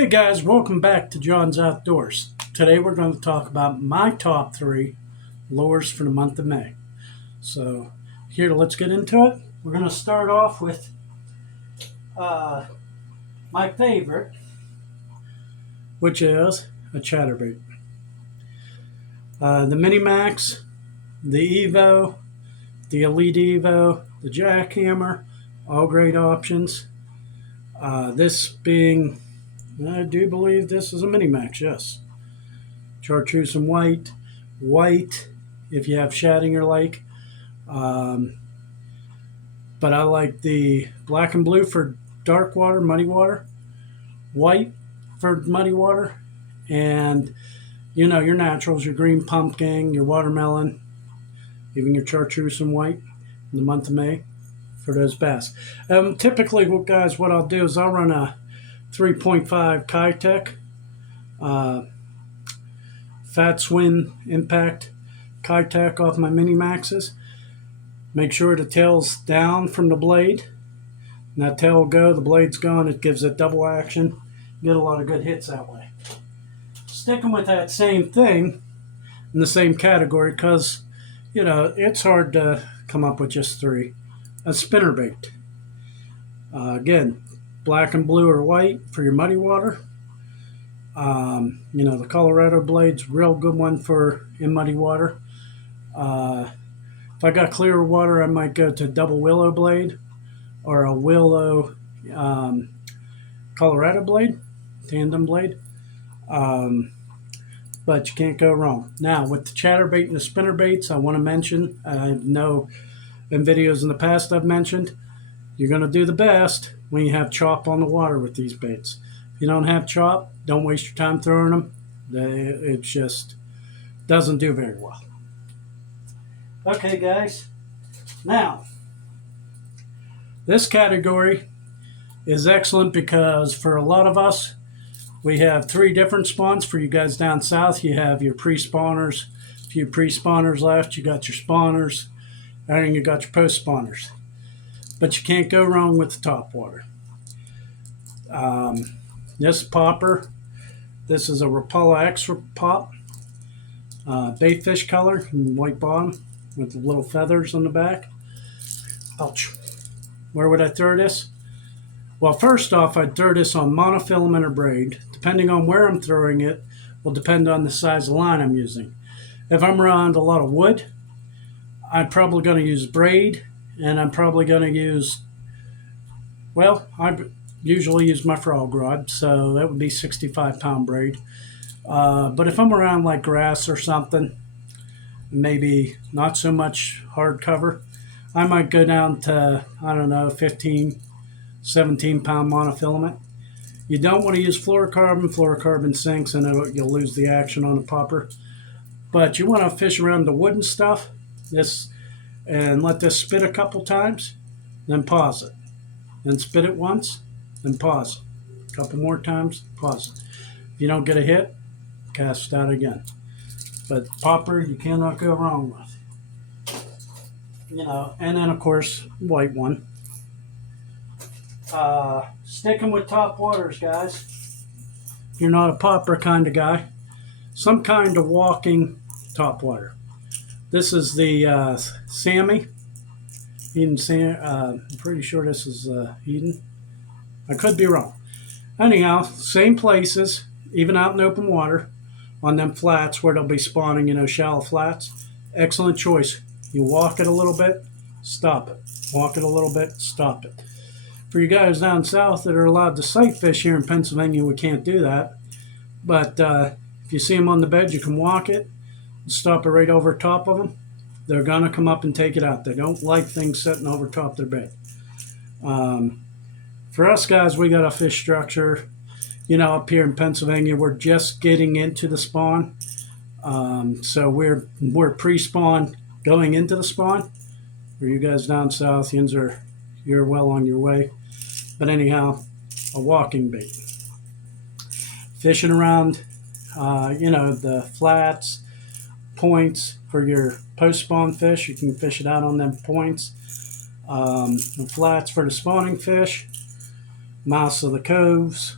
Hey guys, welcome back to John's Outdoors. Today we're going to talk about my top three lures for the month of May. So here, let's get into it. We're going to start off with uh, my favorite, which is a chatterbait. The Mini Max, the Evo, the Elite Evo, the Jackhammer, all great options. This being, I do believe this is a Mini Max, yes. Chartreuse and white if you have shad in your lake. Um, but I like the black and blue for dark water, muddy water, white for muddy water, and your naturals, your green pumpkin, your watermelon, even your chartreuse and white in the month of May for those bass. Typically, guys, what I'll do is I'll run a 3.5 Kitech Fat Swim Impact Kitech off my Mini Maxes. Make sure the tail's down from the blade. And that tail will go, the blade's gone, it gives it double action. Get a lot of good hits that way. Sticking with that same thing in the same category because, it's hard to come up with just three. A spinnerbait. Again, black and blue or white for your muddy water. The Colorado blade's a real good one for in muddy water. If I got clearer water, I might go to double willow blade or a willow Colorado blade, tandem blade. But you can't go wrong. Now, with the chatterbait and the spinnerbaits, I want to mention, I know in videos in the past I've mentioned, you're going to do the best when you have chop on the water with these baits. If you don't have chop, don't waste your time throwing them. It just doesn't do very well. Okay, guys. Now, this category is excellent because for a lot of us, we have three different spawns. For you guys down south, you have your pre-spawners. A few pre-spawners left. You got your spawners. And you got your post-spawners. But you can't go wrong with the top water. This popper, this is a Rapala Extra Pop. Bait fish color, white bottom with little feathers on the back. Ouch. Where would I throw this? Well, first off, I'd throw this on monofilament or braid. Depending on where I'm throwing it will depend on the size of line I'm using. If I'm around a lot of wood, I'm probably going to use braid, and I'm probably going to use, I usually use my frog rod, so that would be 65-pound braid. But if I'm around like grass or something, maybe not so much hard cover, I might go down to, 15, 17-pound monofilament. You don't want to use fluorocarbon. Fluorocarbon sinks and you'll lose the action on the popper. But you want to fish around the wooden stuff and let this spit a couple times, then pause it. Then spit it once, then pause it. A couple more times, pause it. If you don't get a hit, cast it out again. But popper, you cannot go wrong with. And then of course, white one. Sticking with top waters, guys. If you're not a popper kind of guy, some kind of walking top water. This is the Sammy. I'm pretty sure this is Eden. I could be wrong. Anyhow, same places, even out in open water, on them flats where they'll be spawning, shallow flats. Excellent choice. You walk it a little bit, stop it. Walk it a little bit, stop it. For you guys down south that are allowed to sight fish here in Pennsylvania, we can't do that. But if you see them on the bed, you can walk it, stop it right over top of them. They're going to come up and take it out. They don't like things sitting over top their bed. For us guys, we got a fish structure. Up here in Pennsylvania, we're just getting into the spawn. So we're pre-spawn going into the spawn. For you guys down south, you're well on your way. But anyhow, a walking bait. Fishing around, the flats, points for your post-spawn fish. You can fish it out on them points. The flats for the spawning fish. Mouths of the coves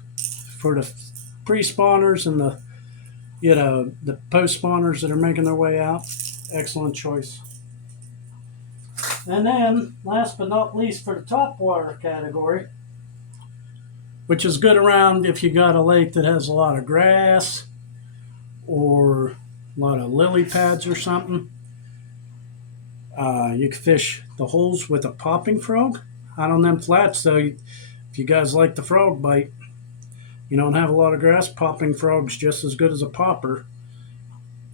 for the pre-spawners and the the post spawners that are making their way out. Excellent choice. And then, last but not least, for the top water category, which is good around if you got a lake that has a lot of grass or a lot of lily pads or something. You can fish the holes with a popping frog. Out on them flats, though, if you guys like the frog bite, you don't have a lot of grass, popping frog's just as good as a popper.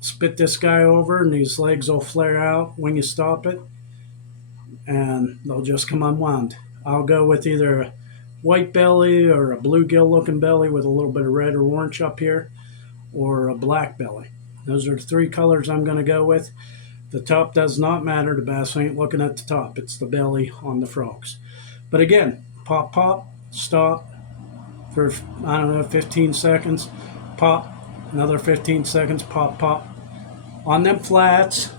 Spit this guy over and these legs will flare out when you stop it, and they'll just come unwound. I'll go with either a white belly or a bluegill looking belly with a little bit of red or orange up here, or a black belly. Those are the three colors I'm going to go with. The top does not matter. The bass ain't looking at the top. It's the belly on the frogs. But again, pop, pop, stop for, I don't know, 15 seconds. Pop, another 15 seconds, pop, pop. On them flats,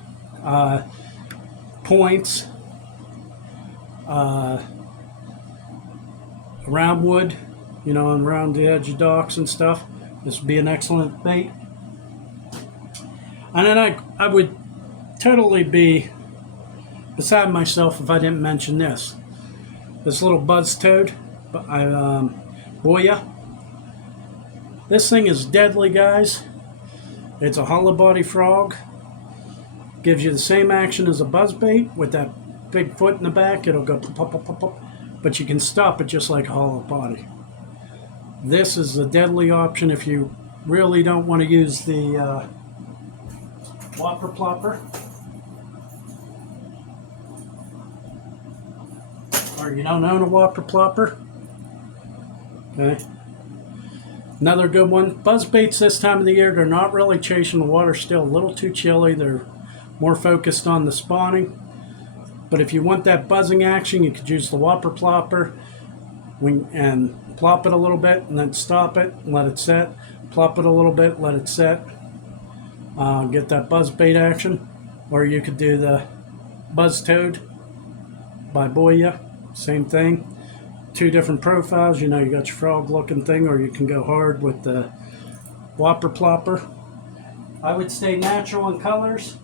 points, around wood, and around the edge of docks and stuff, this would be an excellent bait. And then I would totally be beside myself if I didn't mention this. This little buzz toad, boya. This thing is deadly, guys. It's a hollow body frog. Gives you the same action as a buzzbait with that big foot in the back. It'll go pop, pop, pop, pop, pop. But you can stop it just like a hollow body. This is a deadly option if you really don't want to use the whopper plopper, or you don't own a whopper plopper. Okay. Another good one. Buzz baits this time of the year, they're not really chasing the water, still a little too chilly. They're more focused on the spawning. But if you want that buzzing action, you could use the whopper plopper and plop it a little bit and then stop it and let it set. Plop it a little bit, let it set. Get that buzz bait action. Or you could do the buzz toad by Boya. Same thing. Two different profiles. You got your frog looking thing, or you can go hard with the whopper plopper. I would stay natural in colors.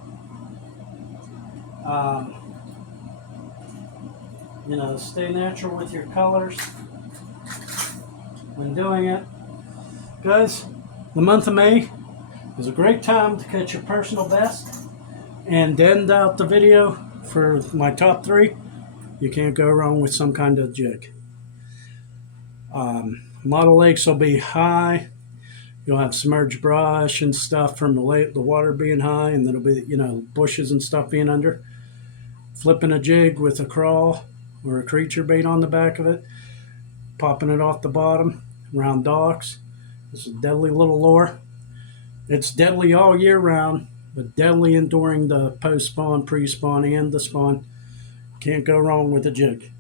Stay natural with your colors when doing it. Guys, the month of May is a great time to catch your personal best. And to end out the video for my top three, you can't go wrong with some kind of jig. A lot of lakes will be high. You'll have submerged brush and stuff from the lake, the water being high, and there'll be, bushes and stuff being under. Flipping a jig with a crawl or a creature bait on the back of it, popping it off the bottom around docks. This is a deadly little lure. It's deadly all year round, but deadly during the post-spawn, pre-spawn, and the spawn. Can't go wrong with a jig.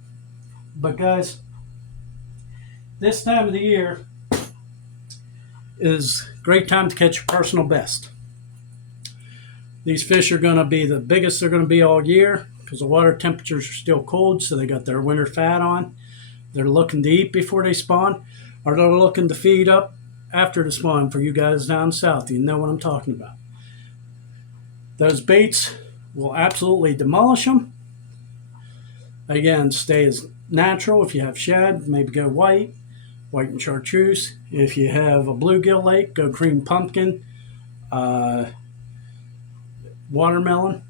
But guys, this time of the year is a great time to catch your personal best. These fish are going to be the biggest they're going to be all year because the water temperatures are still cold, so they got their winter fat on. They're looking to eat before they spawn, or they're looking to feed up after the spawn. For you guys down south, you know what I'm talking about. Those baits will absolutely demolish them. Again, stay as natural. If you have shad, maybe go white and chartreuse. If you have a bluegill lake, go cream pumpkin, watermelon.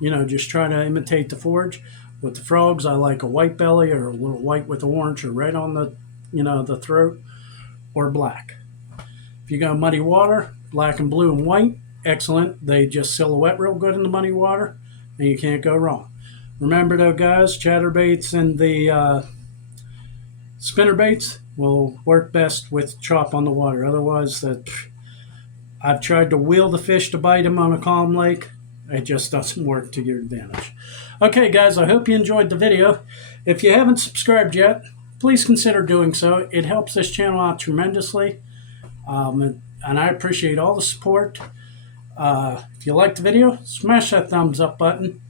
Just try to imitate the forage. With the frogs, I like a white belly or a little white with orange or red on the, the throat, or black. If you go muddy water, black and blue and white, excellent. They just silhouette real good in the muddy water, and you can't go wrong. Remember though, guys, chatterbaits and the spinner baits will work best with chop on the water. Otherwise, I've tried to wheel the fish to bite them on a calm lake. It just doesn't work to your advantage. Okay, guys, I hope you enjoyed the video. If you haven't subscribed yet, please consider doing so. It helps this channel out tremendously, and I appreciate all the support. If you liked the video, smash that thumbs up button.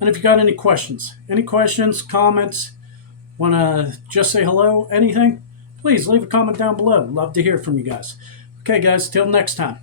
And if you got any questions, comments, want to just say hello, anything, please leave a comment down below. Love to hear from you guys. Okay, guys, till next time.